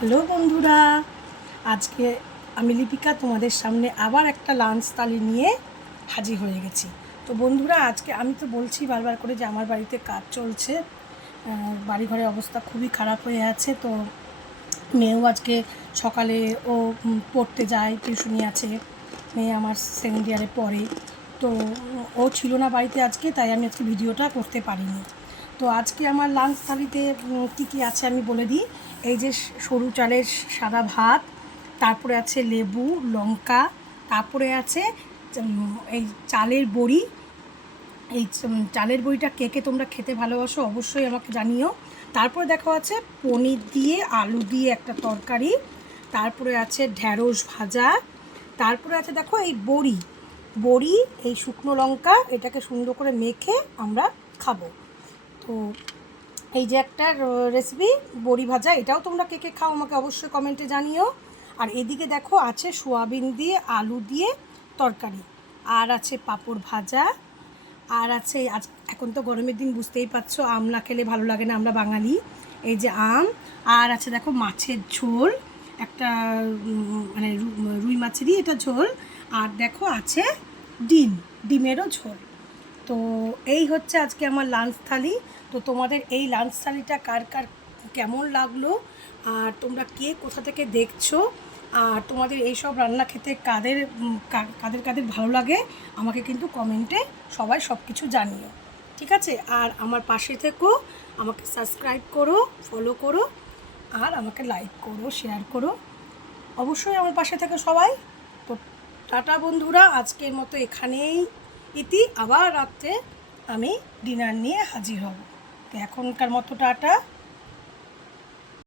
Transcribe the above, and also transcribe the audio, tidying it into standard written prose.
Hello বন্ধুরা, আজকে আমি লিপিকা তোমাদের সামনে আবার একটা লাঞ্চ থালি নিয়ে হাজির হয়ে গেছি। তো বন্ধুরা, আজকে আমি তো বলছি বারবার করে যে আমার বাড়িতে কাজ চলছে, বাড়িঘরের অবস্থা খুবই খারাপ হয়ে আছে। তো মেয়েও আজকে সকালে ও পড়তে যায়, টিউশনি আছে, মেয়ে আমার সেকেন্ড ইয়ারে পড়ে। তো ও ছিল না বাড়িতে আজকে, তাই আমি আজকে ভিডিওটা করতে পারিনি। তো আজকে আমার লাঞ্চ থালিতে কী কী আছে আমি বলে দিই। এই যে সরু চালের সাদা ভাত, তারপরে আছে লেবু, লঙ্কা, তারপরে আছে এই চালের বড়ি। এই চালের বড়িটা কে কে তোমরা খেতে ভালোবাসো অবশ্যই আমাকে জানিও। তারপরে দেখো আছে পনির দিয়ে আলু দিয়ে একটা তরকারি, তারপরে আছে ঢ্যাঁড়স ভাজা, তারপরে আছে দেখো এই বড়ি বড়ি এই শুকনো লঙ্কা, এটাকে সুন্দর করে মেখে আমরা খাবো। তো এই যে একটা রেসিপি বড়ি ভাজা, এটাও তোমরা কে কে খাও আমাকে অবশ্যই কমেন্টে জানিও। আর এদিকে দেখো আছে সোয়াবিন দিয়ে আলু দিয়ে তরকারি, আর আছে পাঁপড় ভাজা, আর আছে আজ এখন তো গরমের দিন বুঝতেই পারছো, আম না খেলে ভালো লাগে না, আমরা বাঙালি। এই যে আম, আর আছে দেখো মাছের ঝোল, একটা মানে রুই মাছেরই এটা ঝোল, আর দেখো আছে ডিমেরও ঝোল। তো এই হচ্ছে আজকে আমার লাঞ্চ থালি। তো তোমাদের এই লাঞ্চ থালিটা কার কার কেমন লাগলো, আর তোমরা কে কোথা থেকে দেখছো, আর তোমাদের এই সব রান্না খেতে কাদের কাদের কাদের ভালো লাগে আমাকে কিন্তু কমেন্টে সবাই সব কিছু জানিও, ঠিক আছে? আর আমার পাশে থেকো, আমাকে সাবস্ক্রাইব করো, ফলো করো, আর আমাকে লাইক করো, শেয়ার করো, অবশ্যই আমার পাশে থেকে সবাই। তো টাটা বন্ধুরা, আজকের মতো এখানেই ইতি। আবার রাত্রে আমি ডিনার নিয়ে হাজির হব। তো এখনকার মতো টাটা।